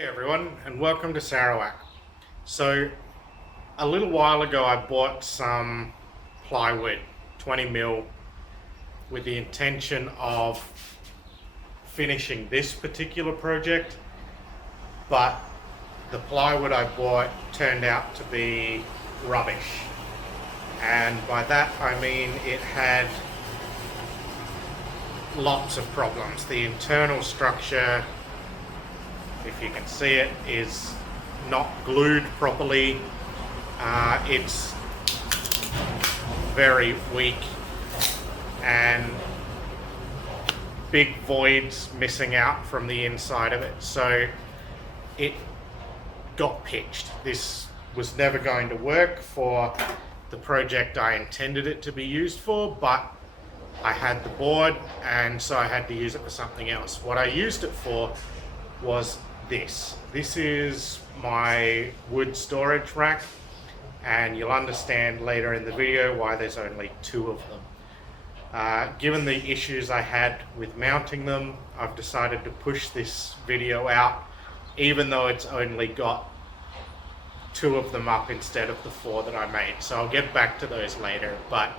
Hey everyone, and welcome to Sarawak. So a little while ago I bought some plywood, 20 mil, with the intention of finishing this particular project, but the plywood I bought turned out to be rubbish. And by that I mean it had lots of problems. The internal structure, if you can see it, is not glued properly. It's very weak and big voids missing out from the inside of it. So it got pitched. This was never going to work for the project I intended it to be used for, but I had the board and so I had to use it for something else. What I used it for was this. This is my wood storage rack, and you'll understand later in the video why there's only two of them. Given the issues I had with mounting them, I've decided to push this video out, even though it's only got two of them up instead of the four that I made. So I'll get back to those later, but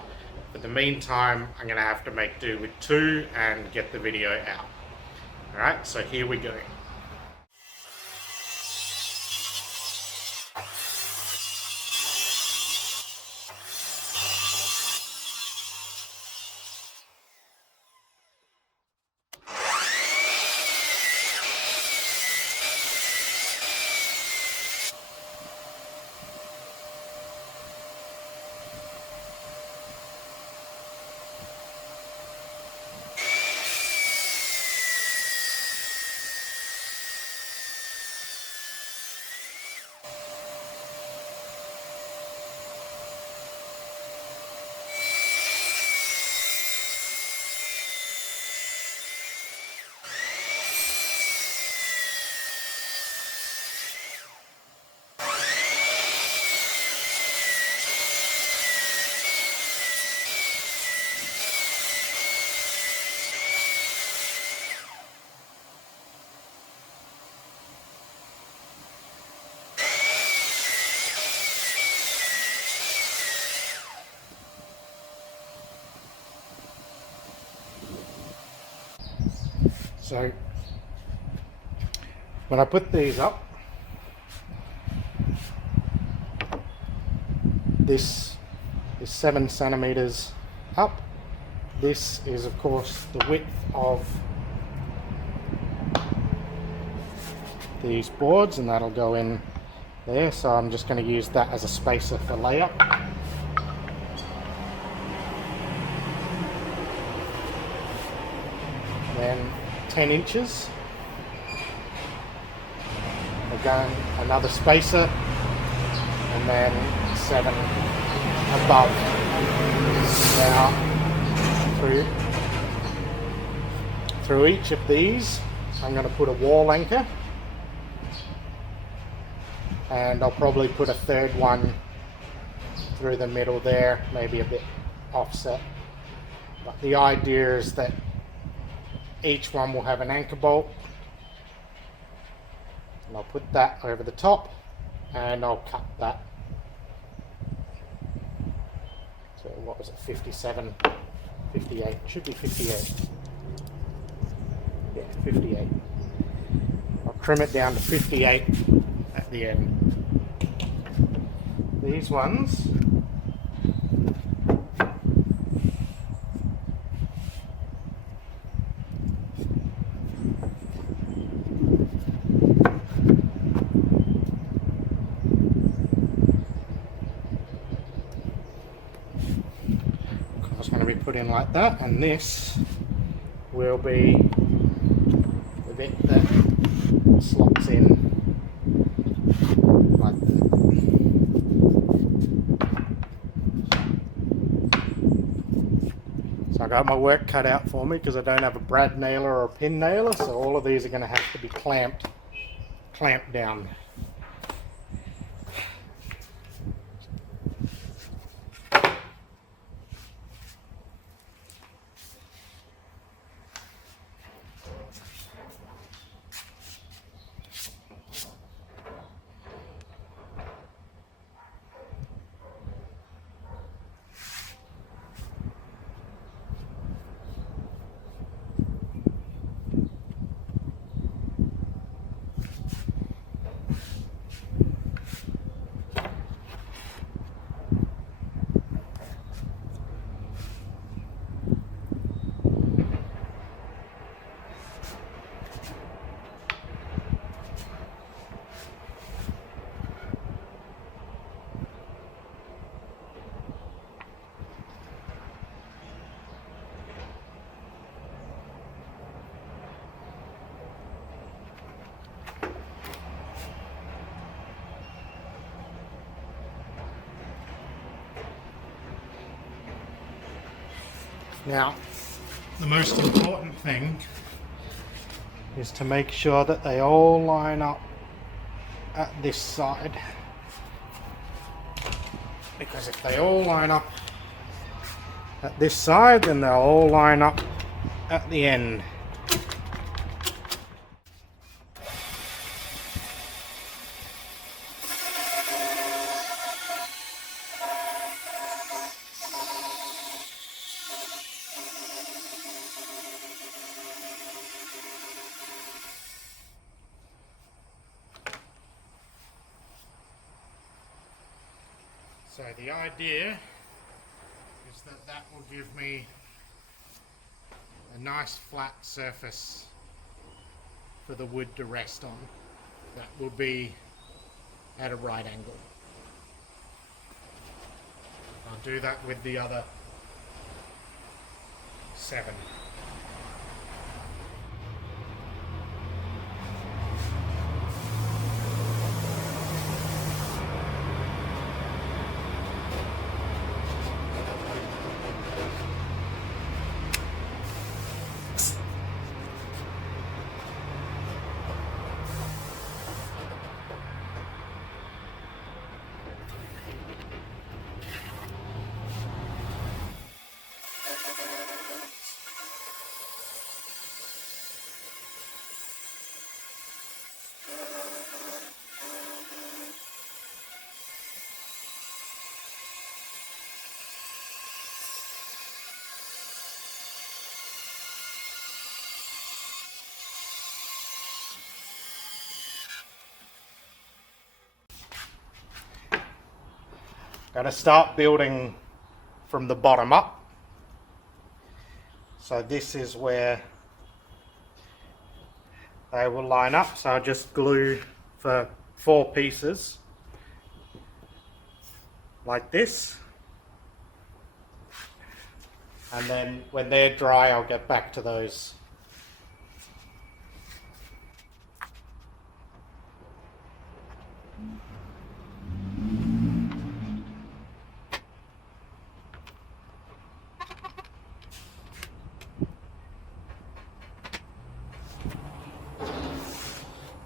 for the meantime, I'm gonna have to make do with two and get the video out. All right, so here we go. So when I put these up, this is 7 centimeters up. This is of course the width of these boards, and that'll go in there. So I'm just going to use that as a spacer for layup. Then 10 inches. Again, another spacer, and then 7 above. Now, through each of these, I'm going to put a wall anchor, and I'll probably put a third one through the middle there, maybe a bit offset. But the idea is that each one will have an anchor bolt, and I'll put that over the top, and I'll cut that. So what was it, 57, 58, should be 58. Yeah, 58. I'll trim it down to 58 at the end. These ones, going to be put in like that, and this will be the bit that slots in like that. So I got my work cut out for me because I don't have a brad nailer or a pin nailer, so all of these are going to have to be clamped down. Now, the most important thing is to make sure that they all line up at this side, because if they all line up at this side, then they'll all line up at the end. So the idea is that that will give me a nice flat surface for the wood to rest on. That will be at a right angle. I'll do that with the other 7. Going to start building from the bottom up. So this is where they will line up. So I'll just glue for 4 pieces like this. And then when they're dry, I'll get back to those.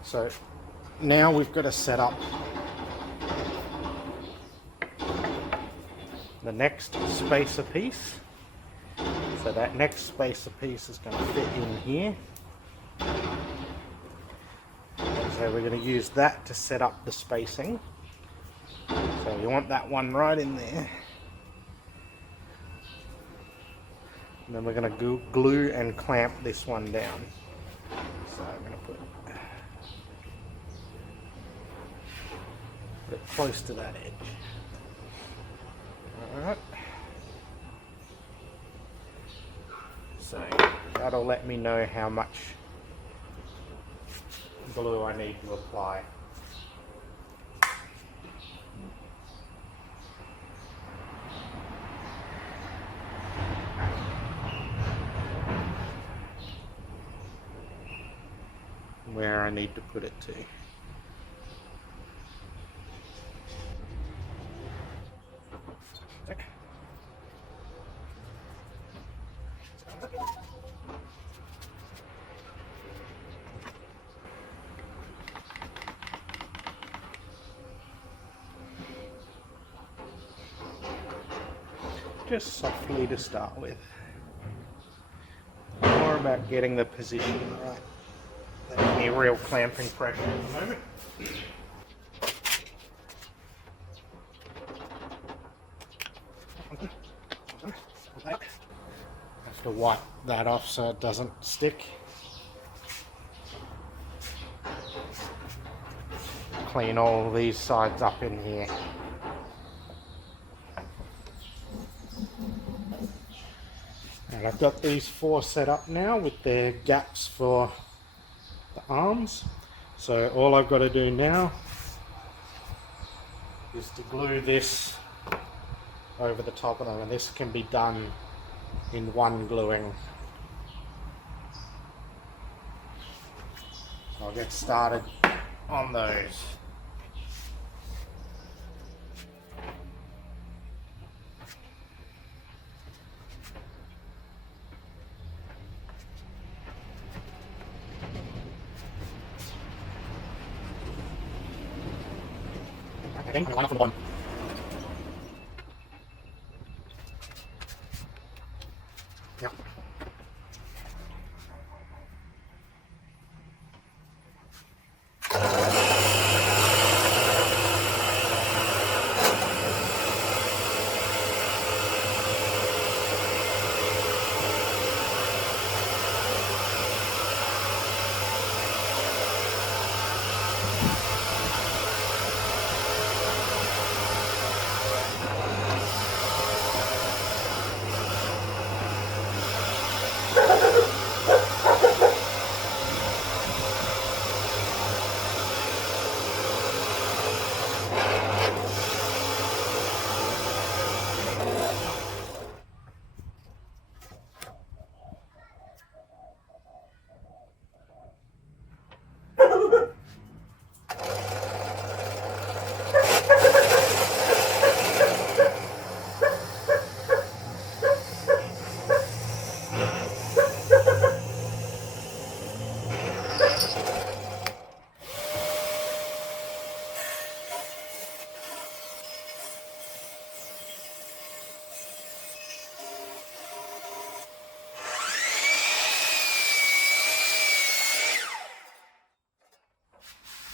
So now we've got to set up the next spacer piece. So that next spacer piece is going to fit in here. So we're going to use that to set up the spacing. So you want that one right in there. And then we're going to glue and clamp this one down. So I'm going to put it close to that edge. Alright. So that'll let me know how much glue I need to apply. Where I need to put it to. Just softly to start with. More about getting the position right than any real clamping pressure at the moment. Have to wipe that off so it doesn't stick. Clean all these sides up in here. And I've got these 4 set up now with their gaps for the arms. So all I've got to do now is to glue this over the top of them, and this can be done in one gluing. So I'll get started on those. thing, and line up from the bottom. Yep.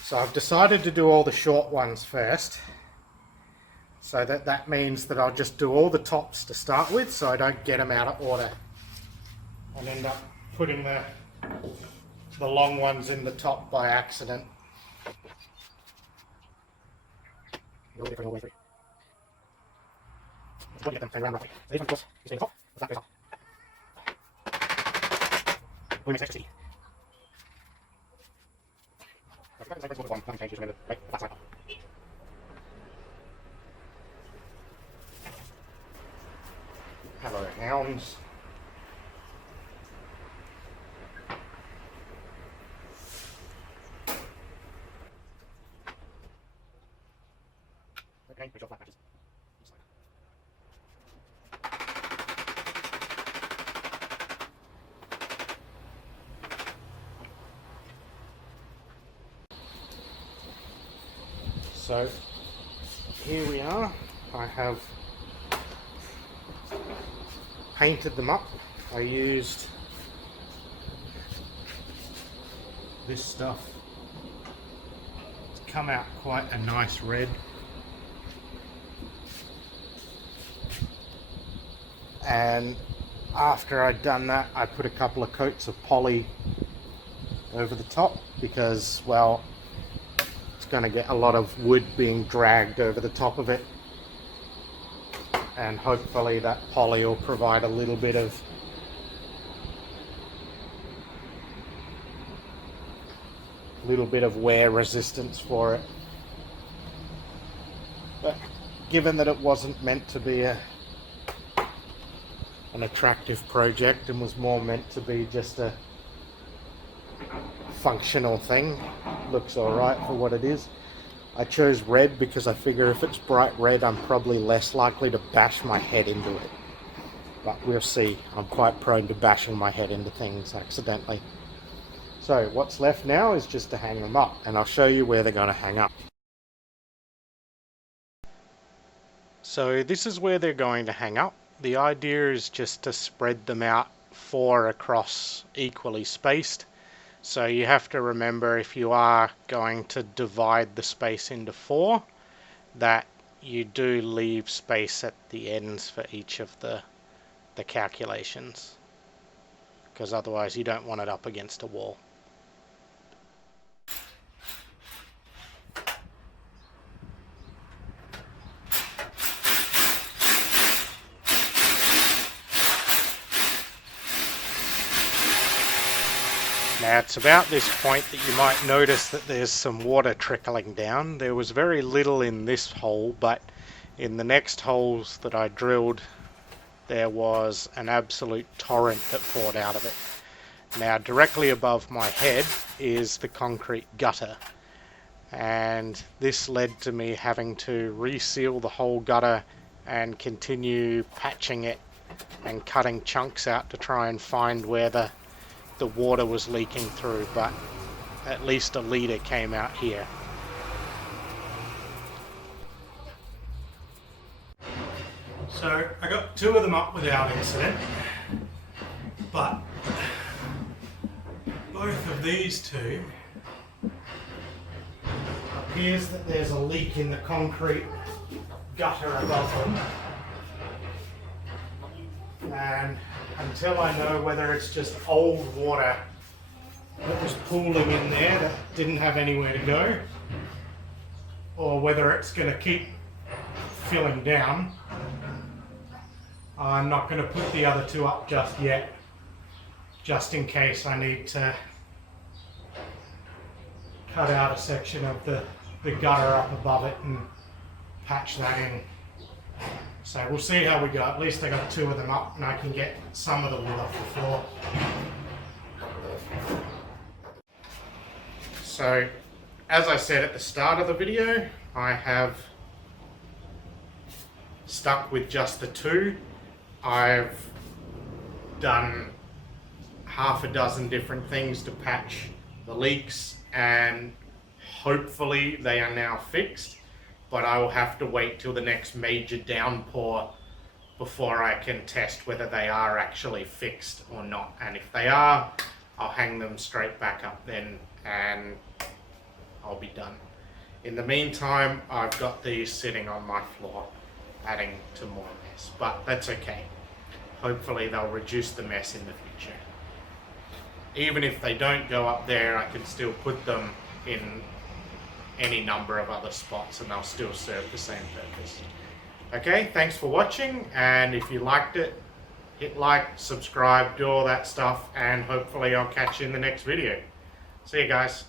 So I've decided to do all the short ones first. So that means that I'll just do all the tops to start with, so I don't get them out of order and end up putting the long ones in the top by accident. All different all the way through. Just want to get them turned around roughly. So these ones, of course, you see the top, that goes up. We make extra sticky. Hello, hounds. Okay, push off flat patches. So here we are. I have painted them up. I used this stuff. It's come out quite a nice red. And after I'd done that, I put a couple of coats of poly over the top because, well, going to get a lot of wood being dragged over the top of it, and hopefully that poly will provide a little bit of wear resistance for it. But given that it wasn't meant to be an attractive project and was more meant to be just a functional thing, looks alright for what it is. I chose red because I figure if it's bright red I'm probably less likely to bash my head into it. But we'll see. I'm quite prone to bashing my head into things accidentally. So what's left now is just to hang them up, and I'll show you where they're going to hang up. So this is where they're going to hang up. The idea is just to spread them out 4 across equally spaced. So you have to remember, if you are going to divide the space into 4, that you do leave space at the ends for each of the calculations, because otherwise you don't want it up against a wall. Now it's about this point that you might notice that there's some water trickling down. There was very little in this hole, but in the next holes that I drilled there was an absolute torrent that poured out of it. Now directly above my head is the concrete gutter, and this led to me having to reseal the whole gutter and continue patching it and cutting chunks out to try and find where the water was leaking through, but at least a litre came out here. So I got 2 of them up without incident, but both of these 2 appears that there's a leak in the concrete gutter above them, and until I know whether it's just old water that was pooling in there that didn't have anywhere to go, or whether it's going to keep filling down, I'm not going to put the other 2 up just yet, just in case I need to cut out a section of the gutter up above it and patch that in. So we'll see how we go. At least I got 2 of them up and I can get some of the wood off the floor. So, as I said at the start of the video, I have stuck with just the 2. I've done half a dozen different things to patch the leaks, and hopefully they are now fixed, but I will have to wait till the next major downpour before I can test whether they are actually fixed or not. And if they are, I'll hang them straight back up then and I'll be done. In the meantime, I've got these sitting on my floor, adding to more mess, but that's okay. Hopefully they'll reduce the mess in the future. Even if they don't go up there, I can still put them in any number of other spots and they'll still serve the same purpose. Okay, thanks for watching, and if you liked it, hit like, subscribe, do all that stuff, and hopefully I'll catch you in the next video. See you guys.